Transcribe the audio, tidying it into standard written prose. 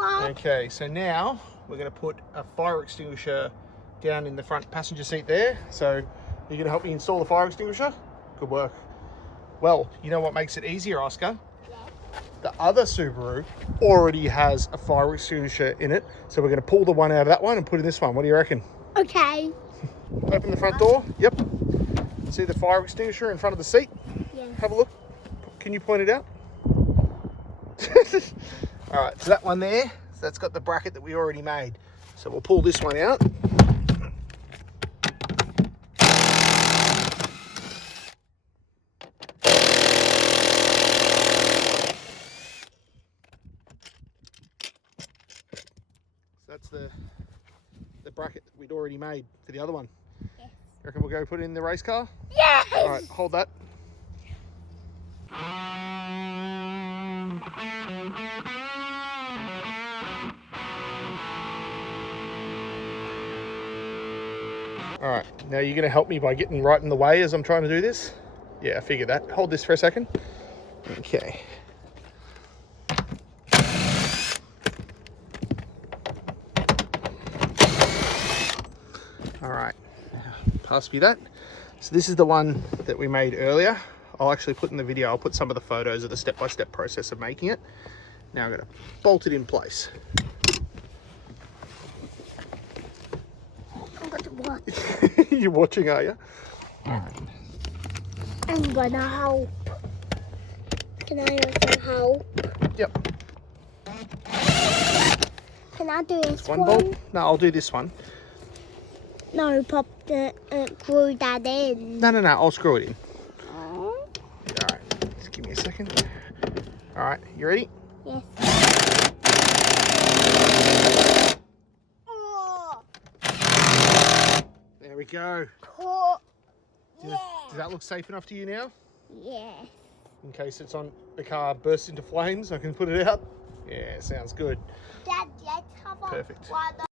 what? Okay, so now we're going to put a fire extinguisher down in the front passenger seat there. So you're going to help me install the fire extinguisher? Good work. Well, you know what makes it easier, Oscar? Yeah. The other Subaru already has a fire extinguisher in it. So we're going to pull the one out of that one and put in this one. What do you reckon? Okay. Open the front door. Yep. See the fire extinguisher in front of the seat? Yeah. Have a look. Can you point it out? All right, so that one there, so that's got the bracket that we already made. So we'll pull this one out. So that's the bracket that we'd already made for the other one. Yes. You reckon we'll go put it in the race car? Yes! All right, hold that. All right, now you're going to help me by getting right in the way as I'm trying to do this? Yeah, I figured that. Hold this for a second. Okay. All right, pass me that. So this is the one that we made earlier. I'll actually put in the video, I'll put some of the photos of the step-by-step process of making it. Now I'm going to bolt it in place. I'm going to watch. You're watching, are you? All right. I'm going to help. Can I also help? Yep. Can I do this One one? bolt? No, I'll do this one. No, pop the glue that in. No, I'll screw it in. Oh. All right, just give me a second. All right, you ready? Yes. Oh. There we go. Cool. Does Yeah. does that look safe enough to you now? Yeah. In case it's on the car bursts into flames, I can put it out. Yeah, sounds good. Dad, let's have a Perfect. water.